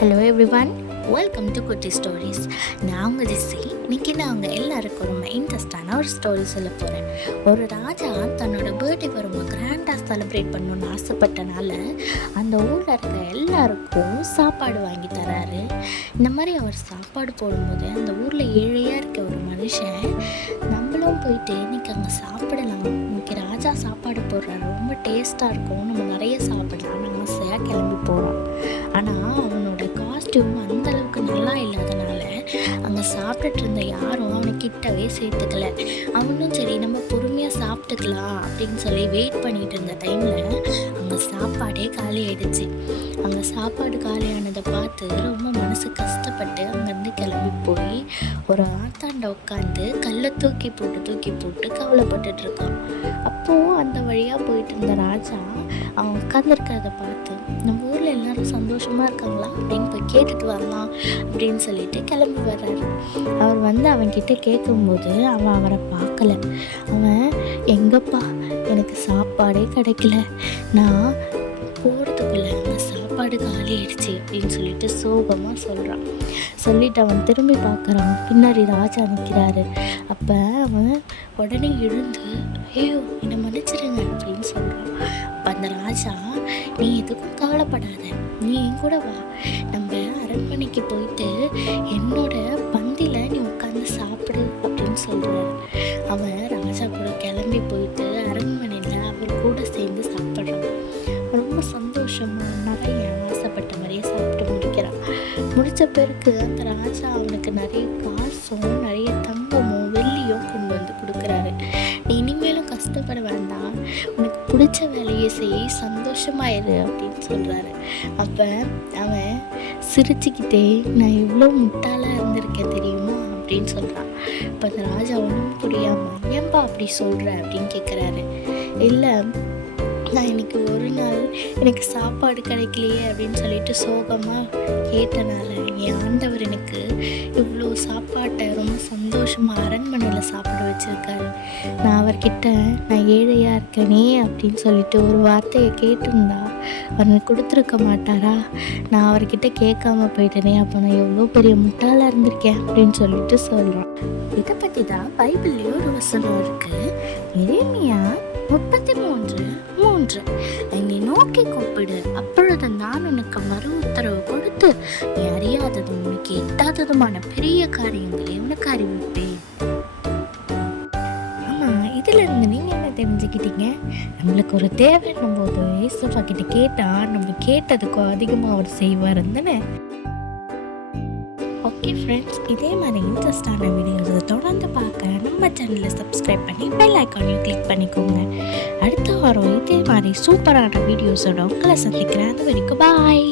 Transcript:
Hello everyone, welcome to குட்டி stories. நான் உங்கள் ஜெஸ்ஸி. இன்றைக்கி நான் அவங்க எல்லாருக்கும் ரொம்ப இன்ட்ரெஸ்டான ஒரு ஸ்டோரி சொல்ல போகிறேன். ஒரு ராஜா தன்னோட பர்த்டே ரொம்ப கிராண்டாக செலிப்ரேட் பண்ணணுன்னு ஆசைப்பட்டனால அந்த ஊரில் இருக்க எல்லாருக்கும் சாப்பாடு வாங்கி தராரு. இந்த மாதிரி அவர் சாப்பாடு போடும்போது அந்த ஊரில் ஏழையாக இருக்க ஒரு மனுஷன், நம்மளும் போயிட்டு இன்றைக்கி அங்கே சாப்பிடலாம், இன்றைக்கி ராஜா சாப்பாடு போடுறாரு, ரொம்ப டேஸ்ட்டாக இருக்கும், நம்ம நிறைய சாப்பிடலாம்னு ஆசையாக கிளம்பி போகிறோம். ஆனால் அவனோட காஸ்டியூம் அந்தளவுக்கு நல்லா இல்லாதனால அங்கே சாப்பிட்டுட்டு இருந்த யாரும் அவனை கிட்டவே சேர்த்துக்கல. அவனும் சரி நம்ம பொறுமையாக சாப்பிட்டுக்கலாம் அப்படின்னு சொல்லி வெயிட் பண்ணிட்டு இருந்த டைமில் அங்கே சாப்பாடே காலி ஆயிடுச்சு. அங்கே சாப்பாடு காலியானதை பார்த்து ரொம்ப மனசு கஷ்டப்பட்டு அங்கேருந்து கிளம்பி போய் ஒரு ஆத்தாண்ட உட்காந்து கல்லை தூக்கி போட்டு கவலைப்பட்டுட்டு இருக்கான். அப்போது அந்த வழியாக போயிட்டு இருந்த ராஜா அவன் உட்காந்துருக்கிறத பார்த்து நம்ம ஊரில் எல்லாரும் சந்தோஷமாக இருக்காங்களா அப்படின்னு போய் கேட்டுட்டு வரலாம் அப்படின்னு சொல்லிட்டு கிளம்பி வர்றாரு. அவர் அவன்கிட்ட கேட்கும்போது அவன் அவரை பார்க்கல. அவன் எங்கப்பா, எனக்கு சாப்பாடே கிடைக்கல, நான் போகிறதுக்குள்ள அந்த சாப்பாடு காலி ஆயிடுச்சு அப்படின்னு சொல்லிட்டு சோகமாக சொல்கிறான். சொல்லிட்டு அவன் திரும்பி பார்க்குறான், பின்னாடி ராஜா நிற்கிறாரு. அப்போ அவன் உடனே எழுந்து ஐயோ என்னை மன்னிச்சிருங்க அப்படின்னு சொல்கிறான். அப்போ அந்த ராஜா, நீ எதுக்கும் கவலைப்படாத, நீ என் கூட வா, நம்ம அரண்மனைக்கு போயிட்டு என்னோட பந்தியில் நீ உட்காந்து சாப்பிடு அப்படின்னு சொல்கிறாரு. அவன் ராஜா கூட கிளம்பி போயிட்டு அரண்மனையில் அவர் கூட சேர்ந்து சாப்பிட்றான். ரொம்ப சந்தோஷமாக நிறைய ஆசைப்பட்ட மாதிரியே சாப்பிட்டு முடிக்கிறான். முடித்த பிறகு அந்த ராஜா அவனுக்கு நிறைய காசும் நிறைய தங்கமும் வெள்ளியும் கொண்டு வந்து கொடுக்குறாரு. நீ இனிமேலும் கஷ்டப்பட வேண்டாம், உனக்கு பிடிச்ச வேலையை செய், சந்தோஷமாயிரு அப்படின்னு சொல்கிறாரு. அப்போ அவன் சிரிச்சுக்கிட்டே, நான் எவ்வளோ முட்டாளாக இருந்திருக்கேன் தெரியுமா அப்படின்னு சொல்கிறான். இப்போ அந்த ராஜா ஒன்றும் புரியாமல், ஏன்பா அப்படி சொல்கிற அப்படின்னு கேட்குறாரு. இல்லை, நான் இன்னைக்கு ஒரு நாள் எனக்கு சாப்பாடு கிடைக்கலையே அப்படின்னு சொல்லிட்டு சோகமாக கேட்டனால என் ஆண்டவர் எனக்கு இவ்வளோ சாப்பாட்டை ரொம்ப சந்தோஷமாக அரண்மனையில் சாப்பிட வச்சுருக்காரு. நான் அவர்கிட்ட நான் ஏழையாக இருக்கேனே அப்படின்னு சொல்லிட்டு ஒரு வார்த்தையை கேட்டிருந்தா அவர் கொடுத்துருக்க மாட்டாரா? நான் அவர்கிட்ட கேட்காம போயிட்டேனே, அப்போ நான் எவ்வளோ பெரிய முட்டாளாக இருந்திருக்கேன் அப்படின்னு சொல்லிட்டு சொல்கிறான். இதை பற்றி தான் பைபிள்லேயும் ஒரு வசனம் இருக்குது. எரேமியா 33:3, என்னை நோக்கி கூப்பிடு, அப்பொழுது நான் உனக்கு மறு உத்தரவு கொடுத்து நீ அறியாததும் உனக்கு எட்டாததுமான பெரிய காரியங்களை உனக்கு அறிவிப்பேன். இதுல இருந்து நீங்க என்ன தெரிஞ்சுக்கிட்டீங்க? நம்மளுக்கு ஒரு தேவைன்னும் போது ஏசப்பா கிட்ட கேட்டா நம்ம கேட்டதுக்கும் அதிகமாக அவர் செய்வார் தானே. ஓகே ஃப்ரெண்ட்ஸ், இதே மாதிரி இன்ட்ரெஸ்டான வீடியோஸை தொடர்ந்து பார்க்க நம்ம சேனலை சப்ஸ்கிரைப் பண்ணி பெல் ஐக்கானையும் கிளிக் பண்ணிக்கோங்க. அடுத்த வாரம் இதே மாதிரி சூப்பரான வீடியோஸோட உங்களை சந்திக்கிறேன். அது வரைக்கும் பாய்.